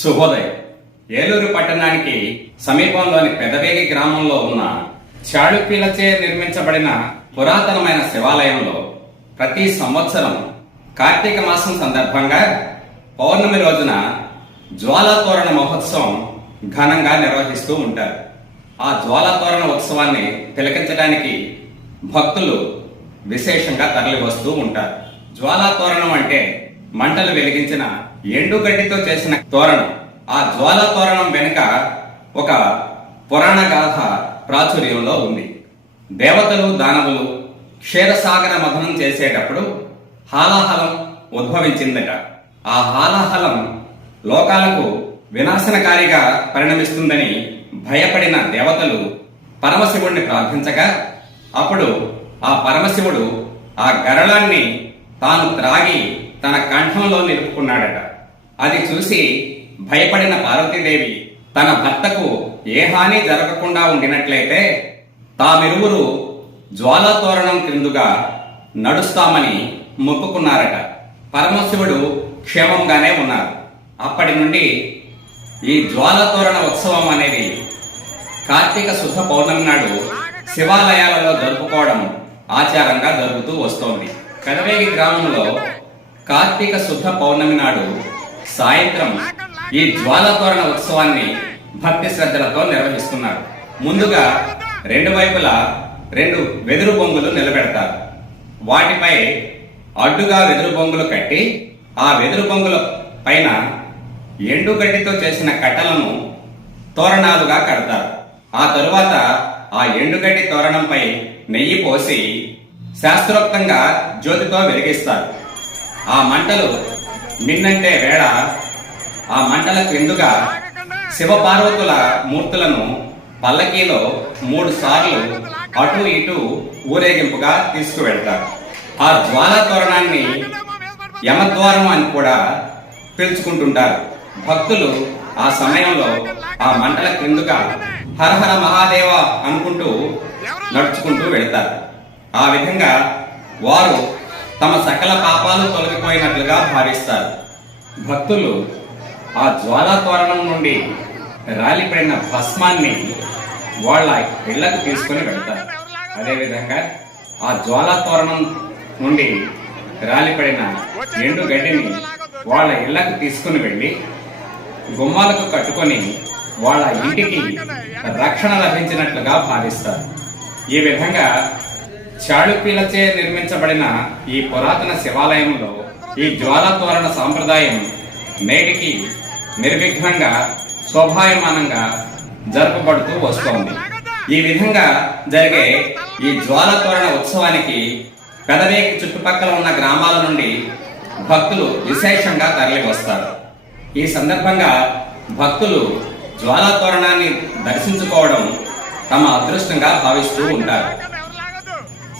శుభోదయం. ఏలూరు పట్టణానికి సమీపంలోని పెదవేగి గ్రామంలో ఉన్న చాళుక్యులచే నిర్మించబడిన పురాతనమైన శివాలయంలో ప్రతి సంవత్సరం కార్తీక మాసం సందర్భంగా పౌర్ణమి రోజున జ్వాలాతోరణ మహోత్సవం ఘనంగా నిర్వహిస్తూ ఉంటారు. ఆ జ్వాలాతోరణ ఉత్సవాన్ని తిలకించడానికి భక్తులు విశేషంగా తరలివస్తూ ఉంటారు. జ్వాలాతోరణం అంటే మంటలు వెలిగించిన ఎండుగడ్డితో చేసిన తోరణం. ఆ జ్వాల తోరణం వెనుక ఒక పురాణ గాథ ప్రాచుర్యంలో ఉంది. దేవతలు దానవులు క్షీరసాగర మథనం చేసేటప్పుడు హాలాహలం ఉద్భవించిందట. ఆ హాలాహలం లోకాలకు వినాశనకారిగా పరిణమిస్తుందని భయపడిన దేవతలు పరమశివుణ్ణి ప్రార్థించగా అప్పుడు ఆ పరమశివుడు ఆ గరళాన్ని తాను త్రాగి తన కంఠంలో నిలుపుకున్నాడట. అది చూసి భయపడిన పార్వతీదేవి తన భర్తకు ఏ హాని జరగకుండా ఉండినట్లయితే తామిరువురు జ్వాలాతోరణం క్రిందుగా నడుస్తామని మొక్కుకున్నారట. పరమశివుడు క్షేమంగానే ఉన్నారు. అప్పటి నుండి ఈ జ్వాలతోరణ ఉత్సవం అనేది కార్తీక శుద్ధ పౌర్ణమి నాడు శివాలయాలలో జరుపుకోవడం ఆచారంగా జరుగుతూ వస్తోంది. పెదవేగి గ్రామంలో కార్తీక శుద్ధ పౌర్ణమి నాడు సాయంత్రం ఈ జ్వాలతోరణ ఉత్సవాన్ని భక్తి శ్రద్ధలతో నిర్వహిస్తున్నారు. ముందుగా రెండు వైపులా రెండు వెదురు బొంగులు నిలబెడతారు. వాటిపై అడ్డుగా వెదురు బొంగులు కట్టి ఆ వెదురు బొంగుల పైన ఎండుగడ్డితో చేసిన కట్టలను తోరణాలుగా కడతారు. ఆ తరువాత ఆ ఎండుగడ్డి తోరణంపై నెయ్యి పోసి శాస్త్రోక్తంగా జ్యోతితో వెలిగిస్తారు. ఆ మంటలు నిన్నంటే వేళ ఆ మంటల క్రిందుగా శివపార్వతుల మూర్తులను పల్లకీలో మూడు సార్లు అటు ఇటు ఊరేగింపుగా తీసుకువెళ్తారు. ఆ ద్వార తోరణాన్ని యమద్వారం అని కూడా పిలుచుకుంటుంటారు. భక్తులు ఆ సమయంలో ఆ మంటల క్రిందుగా హరహర మహాదేవ అనుకుంటూ నడుచుకుంటూ వెళ్తారు. ఆ విధంగా వారు తమ సకల పాపాలు తొలగిపోయినట్లుగా భావిస్తారు. భక్తులు ఆ జ్వాలా తోరణం నుండి రాలిపడిన భస్మాన్ని వాళ్ళ ఇళ్ళకు తీసుకొని వెళ్తారు. అదేవిధంగా ఆ జ్వాలా తోరణం నుండి రాలిపడిన ఎండు గడ్డిని వాళ్ళ ఇళ్ళకు తీసుకుని వెళ్ళి గుమ్మాలకు కట్టుకొని వాళ్ళ ఇంటికి రక్షణ లభించినట్లుగా భావిస్తారు. ఈ విధంగా చాళుక్యులచే నిర్మించబడిన ఈ పురాతన శివాలయంలో ఈ జ్వాలతోరణ సాంప్రదాయం నేటికి నిర్విఘ్నంగా శోభాయమానంగా జరపబడుతూ వస్తోంది. ఈ విధంగా జరిగే ఈ జ్వాలతోరణ ఉత్సవానికి పెదవేకి చుట్టుపక్కల ఉన్న గ్రామాల నుండి భక్తులు విశేషంగా తరలి వస్తారు ఈ సందర్భంగా భక్తులు జ్వాలతోరణాన్ని దర్శించుకోవడం తమ అదృష్టంగా భావిస్తూ ఉంటారు.